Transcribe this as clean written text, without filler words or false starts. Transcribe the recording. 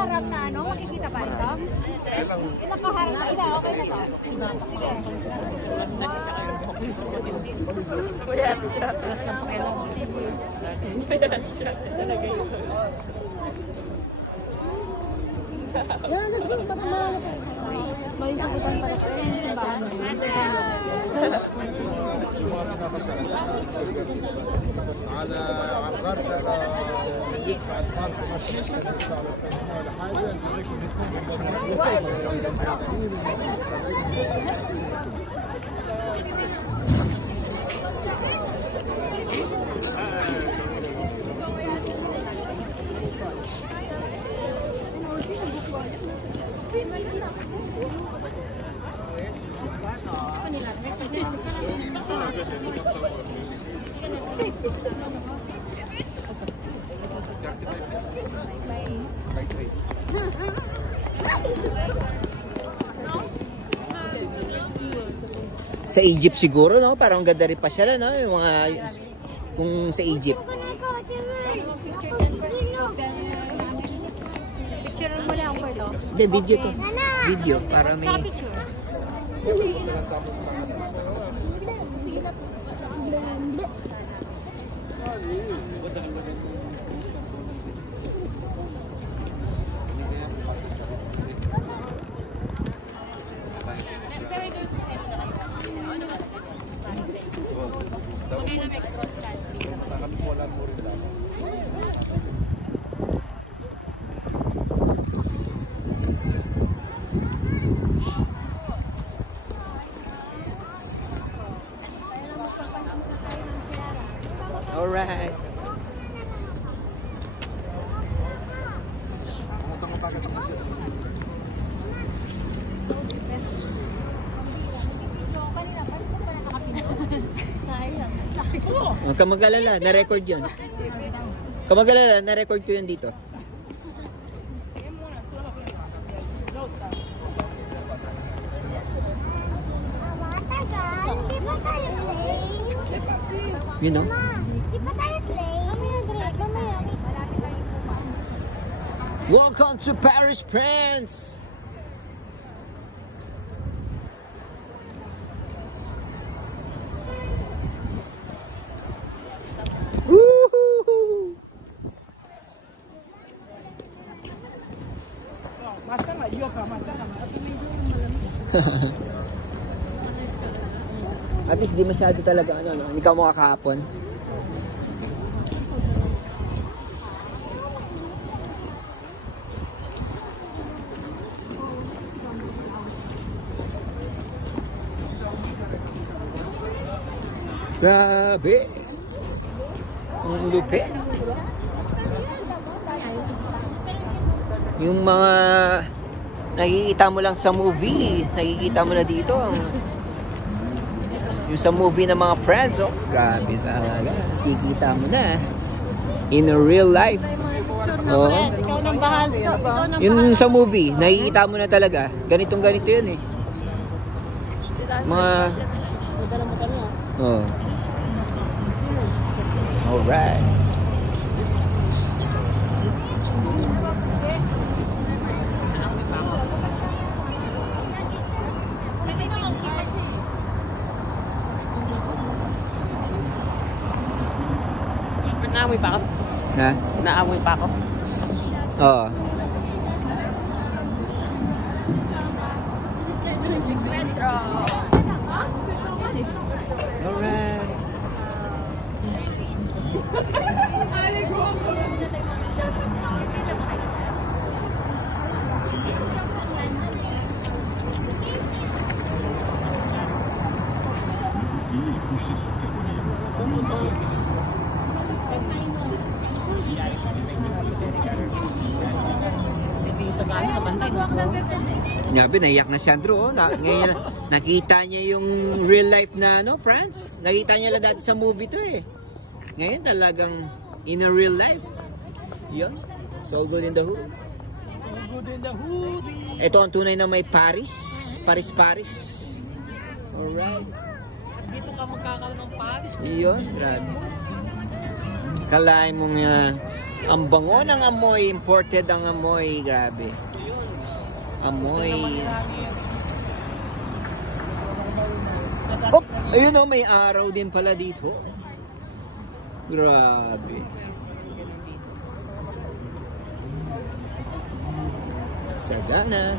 nakaharap na ano, makikita pa ito? Yung nakaharap na ila, okay na to? Sige. Tapos lang pakilang. Yan, let's go. May sakutan pala kayo. على الغردقه يدفع الفرق مش Sa Egypt siguro, no? Parang ganda rin pa siya, no? Yung mga, kung sa Egypt. Picture mo lang ko ito. Hindi, video to. Video, para may... Saka picture. Alright. Huwag ka mag-alala, na-record yun. Huwag ka mag-alala, na-record ko yun dito. You know? Welcome to Paris, France! Woohoo! At least di masyado talaga ano, no? Hindi ka mukha kahapon. Grabe! Ang lupit! Yung mga nakikita mo lang sa movie, nakikita mo na dito. Yung sa movie ng mga friends, oh. Grabe talaga. Nakikita mo na. In a real life. Oh. Ikaw nang bahala. Yung sa movie, nakikita mo na talaga. Ganitong ganito yun eh. Mga... Oh. Alright. Naamoy pa ako. Na? Naamoy pa ako. Oo. Pedro. Alright. Grabe, naiyak na si Andrew. Oh. Ngayon, nakita niya yung real life na ano, friends. Nakita niya lang dati sa movie to eh. Ngayon talagang in a real life. Yun. So good in the hood. So good in the hood. Ito ang tunay na may Paris. Paris. Alright. Dito ka magkakaroon ng Paris. Yun, grabe. Kalahin mo nga, ang bango ng amoy, imported ang amoy, grabe. Amoy. Oh, ayun o, may araw din pala dito. Grabe. Sagana.